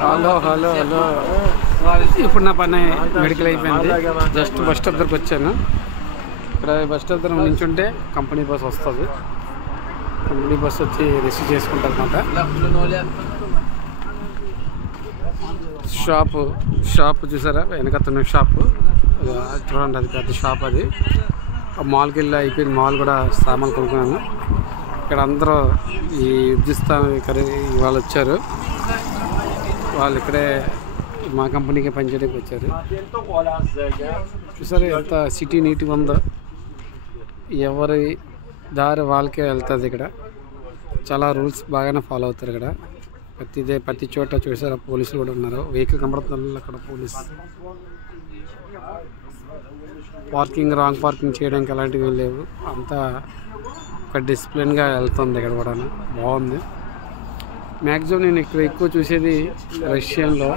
Hello hello hello ఇప్పుడు నా పని మెడికల్ అయిపోయింది. జస్ట్ బస్ స్టాప్ దగ్గరకు వచ్చాను. ఇక్కడ బస్ స్టాప్ దగ్గర నించుంటే కంపెనీ బస్ వస్తుంది. కంపెనీ బస్ వచ్చి రిసీవ్ చేసుకుంటారు అన్నమాట. షాపు చూసారా, వెనకత్తున్న షాపు చూడండి, అది పెద్ద షాప్. అది మాల్కి వెళ్ళి అయిపోయింది. మాల్ కూడా సామాన్లు కొనుక్కున్నాను. ఇక్కడ అందరూ ఈ ఉజ్బెకిస్తాన్ వాళ్ళు వచ్చారు. వాళ్ళు ఇక్కడే మా కంపెనీకి పనిచేయడానికి వచ్చారు. చూసారు ఎంత సిటీ నీట్గా ఉందో. ఎవరి దారి వాళ్ళకే వెళ్తుంది. ఇక్కడ చాలా రూల్స్ బాగానే ఫాలో అవుతారు. ఇక్కడ ప్రతి చోట చూసారా పోలీసులు కూడా ఉన్నారు. వెహికల్ కనబడుతున్నారు అక్కడ పోలీస్. పార్కింగ్ రాంగ్ పార్కింగ్ చేయడానికి అలాంటివి లేవు. అంతా ఒక డిసిప్లిన్గా వెళ్తుంది. ఇక్కడ కూడా బాగుంది. మ్యాక్సిమం నేను ఇక్కడ ఎక్కువ చూసేది రష్యన్లో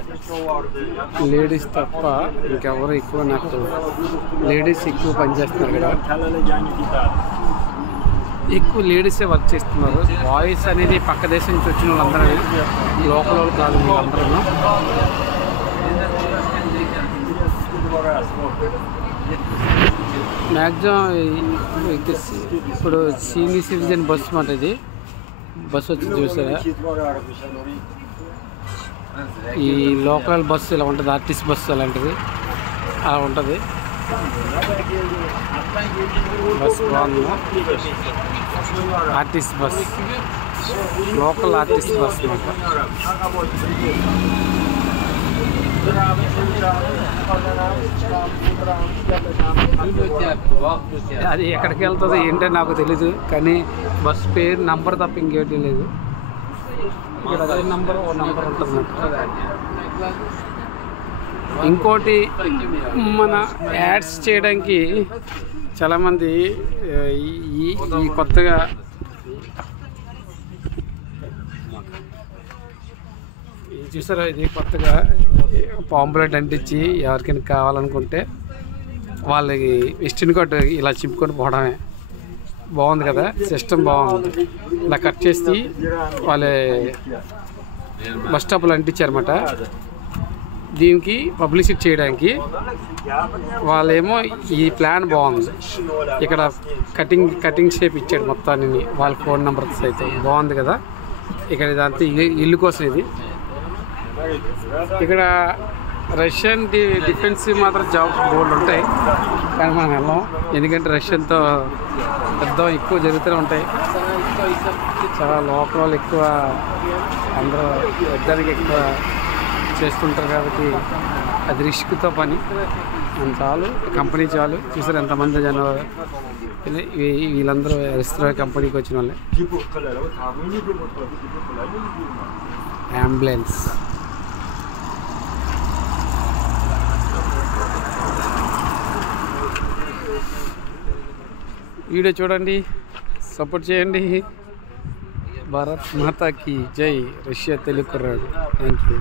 లేడీస్ తప్ప ఇంకెవరు ఎక్కువ, నాకు లేడీస్ ఎక్కువ పనిచేస్తున్నారు. ఇక్కడ ఎక్కువ లేడీసే వర్క్ చేస్తున్నారు. బాయ్స్ అనేది పక్క దేశం నుంచి వచ్చిన వాళ్ళందరూ, లోకల్ వాళ్ళు కాదు వీళ్ళందరూ. మ్యాక్సిమం ఇప్పుడు సీనియర్ సిటిజన్ బస్ మాట. ఇది బస్సు వచ్చి చూసారా, ఈ లోకల్ బస్సు ఇలా ఉంటుంది. ఆర్టీసీ బస్సు అలాంటిది అలా ఉంటుంది. బస్ బాగుంది. RTC bus, local RTC bus అన్నమాట. అది ఎక్కడికి వెళ్తుందో ఏంటో నాకు తెలీదు, కానీ బస్ పేరు నంబర్ తప్ప ఇంకేంటి లేదు. ఇక్కడ అదే నంబర్ ఉంటుంది. ఇంకోటి, మన యాడ్స్ చేయడానికి చాలామంది ఈ కొత్తగా చూసారా, ఇది కొత్తగా పాంప్లెట్ అంటించి ఎవరికైనా కావాలనుకుంటే వాళ్ళకి విజిటింగ్ కార్డు ఇలా చింపుకొని పోవడమే. బాగుంది కదా, సిస్టమ్ బాగుంది. ఇలా కట్ చేసి వాళ్ళ బస్ స్టాప్లో అంటించారన్నమాట. దీనికి పబ్లిసిటీ చేయడానికి వాళ్ళేమో ఈ ప్లాన్ బాగుంది. ఇక్కడ కటింగ్ షేప్ ఇచ్చాడు మొత్తాన్ని, వాళ్ళ ఫోన్ నెంబర్స్ అయితే బాగుంది కదా. ఇక్కడ ఇదంతా ఇల్లు కోసం. ఇది ఇక్కడ రష్యన్ డిఫెన్స్ మాత్రం జాబ్స్ బోర్డు ఉంటాయి, కానీ మనం వెళ్ళాం. ఎందుకంటే రష్యన్తో యుద్ధం ఎక్కువ జరుగుతూనే ఉంటాయి. చాలా లోకల్ వాళ్ళు ఎక్కువ, అందరూ యుద్ధానికి ఎక్కువ చేస్తుంటారు కాబట్టి అది రిస్క్తో పని. చాలు కంపెనీ చాలు. చూసారు ఎంతమంది జనాలు, వీళ్ళందరూ రిస్క్ కంపెనీకి వచ్చిన వాళ్ళే. అంబులెన్స్ వీడియో చూడండి, సపోర్ట్ చేయండి. భారత్ మాతాకి జై. రష్యా తెలుగు కుర్రాడు. Thank you.